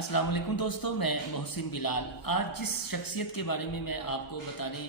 السلام علیکم دوستوں، میں محسن بلال۔ آج جس شخصیت کے بارے میں آپ کو بتانے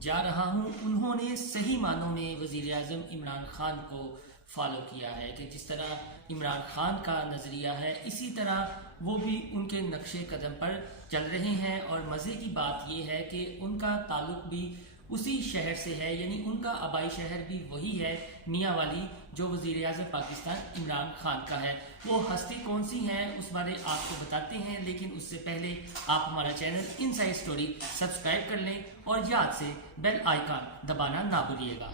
جا رہا ہوں، انہوں نے صحیح معنوں میں وزیر اعظم عمران خان کو فالو کیا ہے کہ جس طرح عمران خان کا نظریہ ہے اسی طرح وہ بھی ان کے نقش قدم پر چل رہے ہیں۔ اور مزے کی بات یہ ہے کہ ان کا تعلق بھی اسی شہر سے ہے، یعنی ان کا آبائی شہر بھی وہی ہے میاں والی، جو وزیر اعظم پاکستان عمران خان کا ہے۔ وہ ہستی کون سی ہیں اس بارے آپ کو بتاتے ہیں، لیکن اس سے پہلے آپ ہمارا چینل ان سائڈ اسٹوری سبسکرائب کر لیں اور یاد سے بیل آئیکن دبانا نہ بھولیے گا۔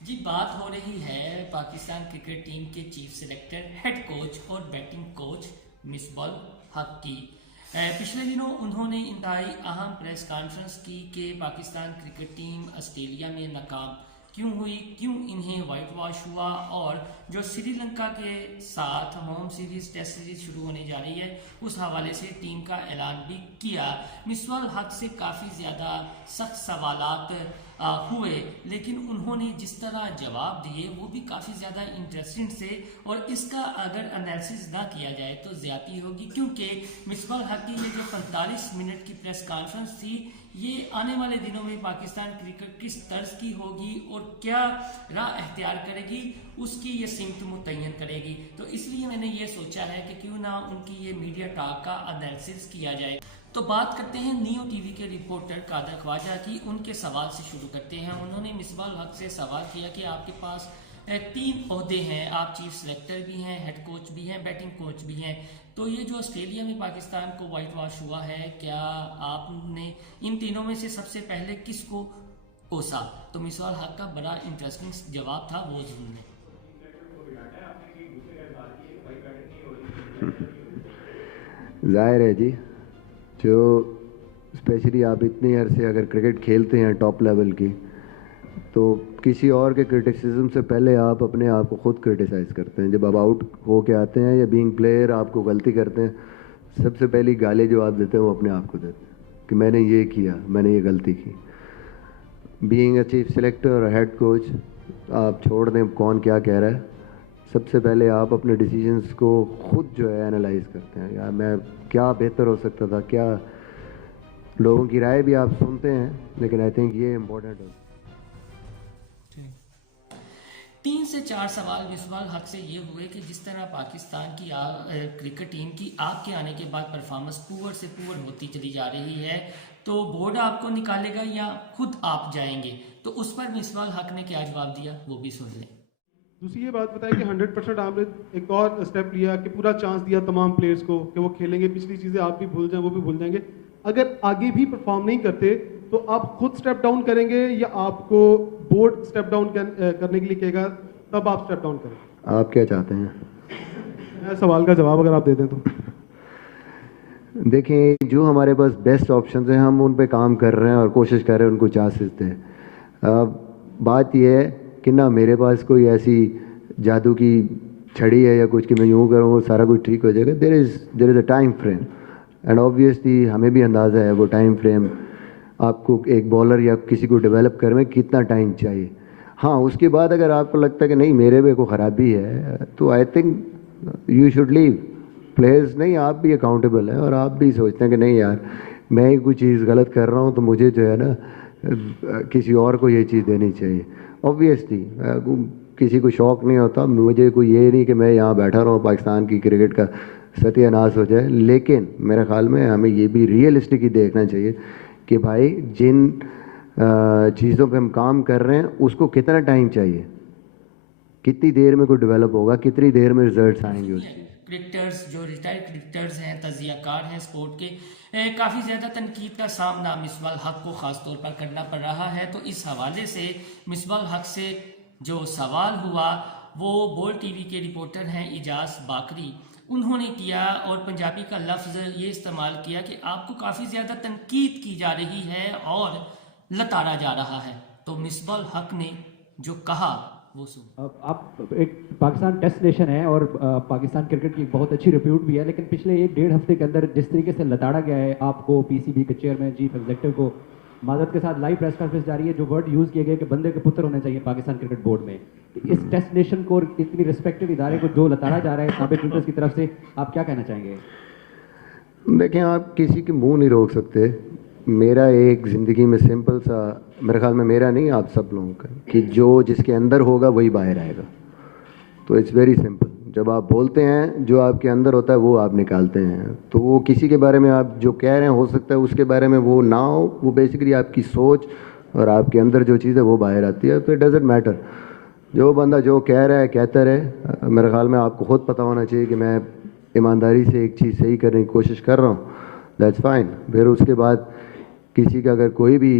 جی، بات ہو رہی ہے پاکستان کرکٹ ٹیم کے چیف سلیکٹر، ہیڈ کوچ اور بیٹنگ کوچ مصباح الحق کی۔ پچھلے دنوں انہوں نے انتہائی اہم پریس کانفرنس کی کہ پاکستان کرکٹ ٹیم آسٹریلیا میں ناکام کیوں ہوئی، کیوں انہیں وائٹ واش ہوا، اور جو سری لنکا کے ساتھ ہوم سیریز ٹیسٹ سیریز شروع ہونے جا رہی ہے اس حوالے سے ٹیم کا اعلان بھی کیا۔ مصباح الحق سے کافی زیادہ سخت سوالات ہوئے، لیکن انہوں نے جس طرح جواب دیے وہ بھی کافی زیادہ انٹرسٹنگ سے، اور اس کا اگر انالیسس نہ کیا جائے تو زیادتی ہوگی، کیونکہ مصباح الحق کی یہ جو 45 منٹ کی پریس کانفرنس تھی یہ آنے والے دنوں میں پاکستان کرکٹ کس طرز کی ہوگی اور کیا راہ اختیار کرے گی اس کی یہ سمت متعین کرے گی۔ تو اس لیے میں نے یہ سوچا ہے کہ کیوں نہ ان کی یہ میڈیا ٹاک کا انالیسس کیا جائے۔ تو بات کرتے ہیں نیو ٹی وی کے رپورٹر قادر خواجہ کی، ان کے سوال سے شروع کرتے ہیں۔ انہوں نے مصباح الحق سے سوال کیا کہ آپ کے پاس 3 عہدے ہیں، آپ چیف سلیکٹر بھی ہیں، ہیڈ کوچ بھی ہیں، بیٹنگ کوچ بھی ہیں، تو یہ جو آسٹریلیا میں پاکستان کو وائٹ واش ہوا ہے، کیا آپ نے ان تینوں میں سے سب سے پہلے کس کو کوسا؟ تو مصباح الحق کا بڑا انٹرسٹنگ جواب تھا، وہ ضرور لیں۔ ظاہر ہے جی، جو اسپیشلی آپ اتنے عرصے اگر کرکٹ کھیلتے ہیں ٹاپ لیول کی، تو کسی اور کے کرٹیسزم سے پہلے آپ اپنے آپ کو خود کرٹیسائز کرتے ہیں۔ جب آپ آؤٹ ہو کے آتے ہیں یا بینگ پلیئر آپ کو غلطی کرتے ہیں، سب سے پہلی گالیں جو آپ دیتے ہیں وہ اپنے آپ کو دیتے ہیں کہ میں نے یہ کیا، میں نے یہ غلطی کی۔ بینگ اے چیف سلیکٹر اور ہیڈ کوچ، آپ چھوڑ دیں کون کیا کہہ رہا ہے، سب سے پہلے آپ اپنے ڈیسیجنس کو خود جو ہے انالائز کرتے ہیں، یا میں کیا بہتر ہو سکتا تھا، کیا لوگوں کی رائے بھی آپ سنتے ہیں، لیکن آئی تھنک یہ امپورٹنٹ ہے۔ 3 سے 4 سوال مصباح الحق سے یہ ہوئے کہ جس طرح پاکستان کی کرکٹ ٹیم کی آپ کے آنے کے بعد پرفارمنس پور سے پور ہوتی چلی جا رہی ہے، تو بورڈ آپ کو نکالے گا یا خود آپ جائیں گے؟ تو اس پر مصباح الحق نے کیا جواب دیا وہ بھی سن لیں۔ دوسری یہ بات بتائی کہ 100% آپ نے ایک اور اسٹیپ لیا کہ پورا چانس دیا تمام پلیئرز کو کہ وہ کھیلیں گے، پچھلی چیزیں آپ بھی بھول جائیں وہ بھی بھول جائیں گے۔ اگر آگے بھی پرفارم نہیں کرتے تو آپ خود اسٹیپ ڈاؤن کریں گے یا آپ کو بورڈ اسٹیپ ڈاؤن کرنے کے لیے کہے گا تب آپ اسٹیپ ڈاؤن کریں؟ آپ کیا چاہتے ہیں؟ سوال کا جواب اگر آپ دے دیں تو۔ دیکھیں، جو ہمارے پاس بیسٹ آپشنز ہیں ہم ان پہ کام کر رہے ہیں اور کوشش کر رہے ہیں ان کو چانسز دیں۔ بات یہ ہے کہ نہ میرے پاس کوئی ایسی جادو کی چھڑی ہے یا کچھ کہ میں یوں کروں گا سارا کچھ ٹھیک ہو جائے گا۔ There is a time frame, and obviously ہمیں بھی اندازہ ہے وہ ٹائم فریم آپ کو ایک بالر یا کسی کو ڈیولپ کرنے میں کتنا ٹائم چاہیے۔ ہاں، اس کے بعد اگر آپ کو لگتا ہے کہ نہیں میرے میں کوئی خرابی ہے تو I think you should leave. Players نہیں، آپ بھی اکاؤنٹیبل ہیں اور آپ بھی سوچتے ہیں کہ نہیں یار میں کوئی چیز غلط کر رہا ہوں تو مجھے جو ہے نا کسی اور کو یہ چیز دینی چاہیے۔ آبویسلی کسی کو شوق نہیں ہوتا، مجھے کوئی یہ نہیں کہ میں یہاں بیٹھا رہوں پاکستان کی کرکٹ کا ستیہ ناش ہو جائے، لیکن میرے خیال میں ہمیں یہ بھی ریئلسٹکلی دیکھنا چاہیے کہ بھائی جن چیزوں پہ ہم کام کر رہے ہیں اس کو کتنا ٹائم چاہیے، کتنی دیر میں کوئی ڈیولپ ہوگا، کتنی دیر میں ریزلٹس آئیں گے اس چیز۔ کرکٹرز جو ریٹائرڈ کرکٹرز ہیں، تجزیہ کار ہیں اسپورٹ کے، کافی زیادہ تنقید کا سامنا مصباح الحق کو خاص طور پر کرنا پڑ رہا ہے۔ تو اس حوالے سے مصباح الحق سے جو سوال ہوا وہ بول ٹی وی کے رپورٹر ہیں اعجاز باقری، انہوں نے کیا اور پنجابی کا لفظ یہ استعمال کیا کہ آپ کو کافی زیادہ تنقید کی جا رہی ہے اور لتاڑا جا رہا ہے۔ تو مصباح الحق نے جو کہا وہ سن۔ آپ ایک پاکستان ٹیسٹ نیشن ہے اور پاکستان کرکٹ کی ایک بہت اچھی ریپیوٹ بھی ہے، لیکن پچھلے 1-1.5 ہفتے کے اندر جس طریقے سے لتاڑا گیا ہے آپ کو، پی سی بی کے چیئرمین، چیف ایگزیکٹو کو، معذرت کے ساتھ لائیو پریس کانفرنس جاری ہے. جو ورڈ یوز کیے گئے کہ بندے کے پتر ہونے چاہیے پاکستان کرکٹ بورڈ میں, اس ٹیسٹ نیشن کو اور اتنی رسپیکٹڈ ادارے کو جو لتاڑا جا رہا ہے سابق کرکٹرز کی طرف سے, آپ کیا کہنا چاہیں گے؟ دیکھیں, آپ کسی کے منہ نہیں روک سکتے. میرا ایک زندگی میں سمپل سا, میرے خیال میں میرا نہیں آپ سب لوگوں کا, کہ جو جس کے اندر ہوگا وہی باہر آئے گا. تو اٹس ویری سمپل. جب آپ بولتے ہیں جو آپ کے اندر ہوتا ہے وہ آپ نکالتے ہیں. تو وہ کسی کے بارے میں آپ جو کہہ رہے ہیں ہو سکتا ہے اس کے بارے میں وہ نہ ہو, وہ بیسیکلی آپ کی سوچ اور آپ کے اندر جو چیز ہے وہ باہر آتی ہے. تو اٹ ڈزنٹ میٹر. جو بندہ جو کہہ رہا ہے کہتا رہے. میرے خیال میں آپ کو خود پتہ ہونا چاہیے کہ میں ایمانداری سے ایک چیز صحیح کرنے کی کوشش کر رہا ہوں. That's fine. پھر اس کے بعد کسی کا اگر کوئی بھی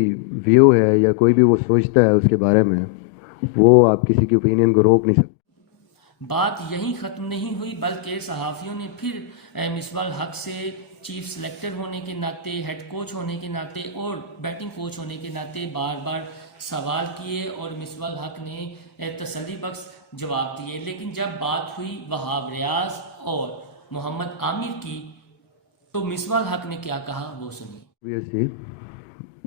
ویو ہے یا کوئی بھی وہ سوچتا ہے اس کے بارے میں, وہ آپ کسی کی اوپینین کو روک نہیں سکتے. بات یہیں ختم نہیں ہوئی, بلکہ صحافیوں نے پھر مصباح الحق سے چیف سلیکٹر ہونے کے ناطے, ہیڈ کوچ ہونے کے ناطے اور بیٹنگ کوچ ہونے کے ناطے بار بار سوال کیے اور مصباح الحق نے تسلی بخش جواب دیے. لیکن جب بات ہوئی وہاب ریاض اور محمد عامر کی تو مصباح الحق نے کیا کہا وہ سنیے. Obviously,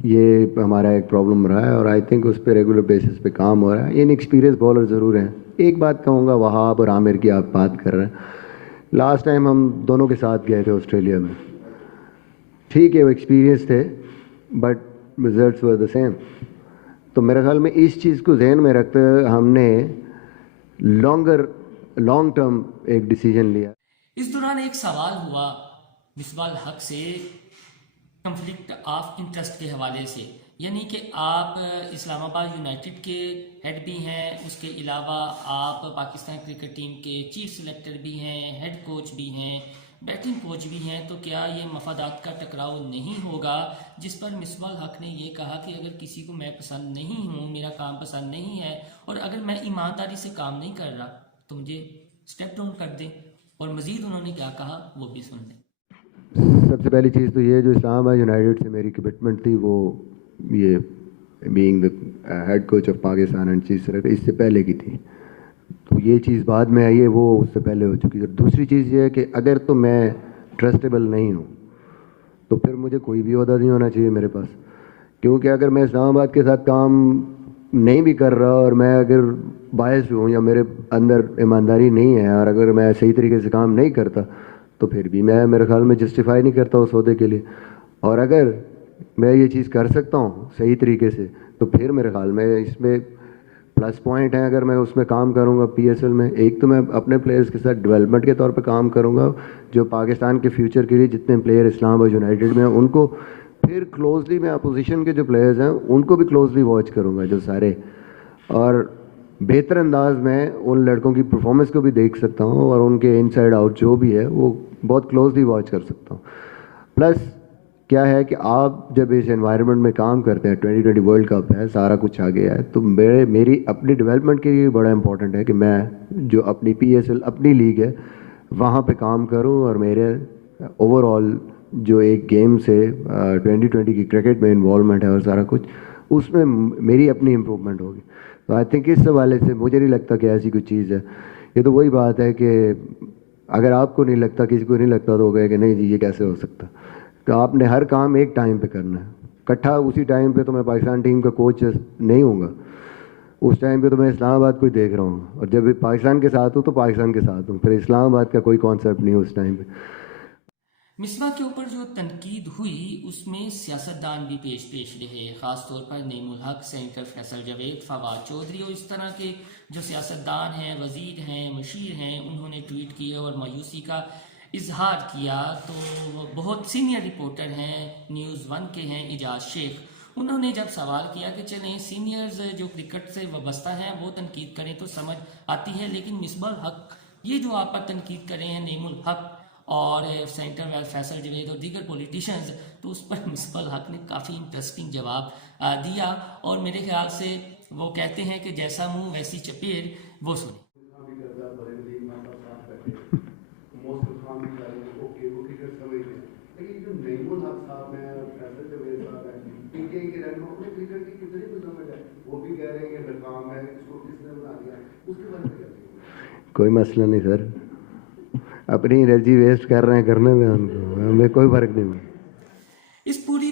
یہ ہمارا ایک پرابلم رہا ہے اور آئی تھنک اس پہ ریگولر بیسس پہ کام ہو رہا ہے. ان ایکسپیرینس بالر ضرور ہیں. ایک بات کہوں گا, وہاب اور عامر کی آپ بات کر رہے ہیں, لاسٹ ٹائم ہم دونوں کے ساتھ گئے تھے آسٹریلیا میں. ٹھیک ہے وہ ایکسپیرینس تھے but results were the same. تو میرے خیال میں اس چیز کو ذہن میں رکھتے ہم نے لانگ ٹرم ایک ڈیسیجن لیا. اس دوران ایک سوال ہوا مصباح الحق سے کنفلکٹ آف انٹرسٹ کے حوالے سے, یعنی کہ آپ اسلام آباد یونائٹڈ کے ہیڈ بھی ہیں, اس کے علاوہ آپ پاکستان کرکٹ ٹیم کے چیف سلیکٹر بھی ہیں, ہیڈ کوچ بھی ہیں, بیٹنگ کوچ بھی ہیں, تو کیا یہ مفادات کا ٹکراؤ نہیں ہوگا؟ جس پر مصباح الحق نے یہ کہا کہ اگر کسی کو میں پسند نہیں ہوں, میرا کام پسند نہیں ہے, اور اگر میں ایمانداری سے کام نہیں کر رہا تو مجھے اسٹیپ ڈاؤن کر دیں. اور مزید انہوں نے کیا کہا وہ بھی سن لیں. سب سے پہلی چیز تو یہ جو اسلام آباد یونائٹڈ سے میری کمٹمنٹ تھی وہ یہ being the head coach of Pakistan and chief selector اس سے پہلے کی تھی. تو یہ چیز بعد میں آئی ہے, وہ اس سے پہلے ہو چکی ہے. اور دوسری چیز یہ ہے کہ اگر تو میں ٹرسٹیبل نہیں ہوں تو پھر مجھے کوئی بھی عہدہ نہیں ہونا چاہیے میرے پاس. کیونکہ اگر میں اسلام آباد کے ساتھ کام نہیں بھی کر رہا اور میں اگر باعث ہوں یا میرے اندر ایمانداری نہیں ہے اور اگر میں صحیح طریقے سے کام نہیں کرتا تو پھر بھی میں میرے خیال میں جسٹیفائی نہیں کرتا اس عہدے کے لیے. اور اگر میں یہ چیز کر سکتا ہوں صحیح طریقے سے تو پھر میرے خیال میں اس میں پلس پوائنٹ ہیں. اگر میں اس میں کام کروں گا پی ایس ایل میں, ایک تو میں اپنے پلیئرز کے ساتھ ڈیولپمنٹ کے طور پہ کام کروں گا, جو پاکستان کے فیوچر کے لیے جتنے پلیئر اسلام آباد یونائٹڈ میں ہیں ان کو, پھر کلوزلی میں اپوزیشن کے جو پلیئرز ہیں ان کو بھی کلوزلی واچ کروں گا جو سارے, اور بہتر انداز میں ان لڑکوں کی پرفارمنس کو بھی دیکھ سکتا ہوں اور ان کے ان سائڈ آؤٹ جو بھی ہے وہ بہت کلوزلی واچ کر سکتا ہوں. پلس کیا ہے کہ آپ جب اس انوائرمنٹ میں کام کرتے ہیں, 2020 ورلڈ کپ ہے, سارا کچھ آ گیا ہے, تو میری اپنی ڈیولپمنٹ کے لیے بڑا امپورٹنٹ ہے کہ میں جو اپنی پی ایس ایل اپنی لیگ ہے وہاں پہ کام کروں اور میرے اوور آل جو ایک گیم سے 2020 کی کرکٹ میں انوالومنٹ ہے اور سارا کچھ اس میں میری اپنی امپرومنٹ ہوگی. تو آئی تھنک اس حوالے سے مجھے نہیں لگتا کہ ایسی کوئی چیز ہے. یہ تو وہی بات ہے کہ اگر آپ کو نہیں لگتا, کسی کو نہیں لگتا تو ہو گیا کہ نہیں جی یہ کیسے ہو سکتا. کہ آپ نے ہر کام ایک ٹائم پہ کرنا ہے اکٹھا اسی ٹائم پہ. تو میں پاکستان ٹیم کا کوچ نہیں ہوں گا, اس ٹائم پہ تو میں اسلام آباد کو ہی دیکھ رہا ہوں, اور جب پاکستان کے ساتھ ہوں تو پاکستان کے ساتھ ہوں, پھر اسلام آباد کا کوئی کانسیپٹ نہیں اس ٹائم پہ. مصباح کے اوپر جو تنقید ہوئی اس میں سیاستدان بھی پیش رہے, خاص طور پر نعیم الحق, سینیٹر فیصل جاوید, فواد چودھری اور اس طرح کے جو سیاستدان ہیں, وزیر ہیں, مشیر ہیں, انہوں نے ٹویٹ کیے اور مایوسی کا اظہار کیا. تو بہت سینئر رپورٹر ہیں, نیوز 1 کے ہیں, اعجاز شیخ, انہوں نے جب سوال کیا کہ چلیں سینئرز جو کرکٹ سے وابستہ ہیں وہ تنقید کریں تو سمجھ آتی ہے, لیکن مصباح الحق یہ جو آپ پر تنقید کر رہے ہیں, نعیم الحق اور سینیٹر فیصل جاوید اور دیگر پولیٹیشنز, تو اس پر مصباح الحق نے کافی انٹرسٹنگ جواب دیا. اور میرے خیال سے وہ کہتے ہیں کہ جیسا منہ ویسی چپیڑ, وہ سنیں. کوئی مسئلہ نہیں سر, اپنی انرجی ویسٹ کر رہے ہیں کرنے میں, ہمیں کوئی فرق نہیں. اس پوری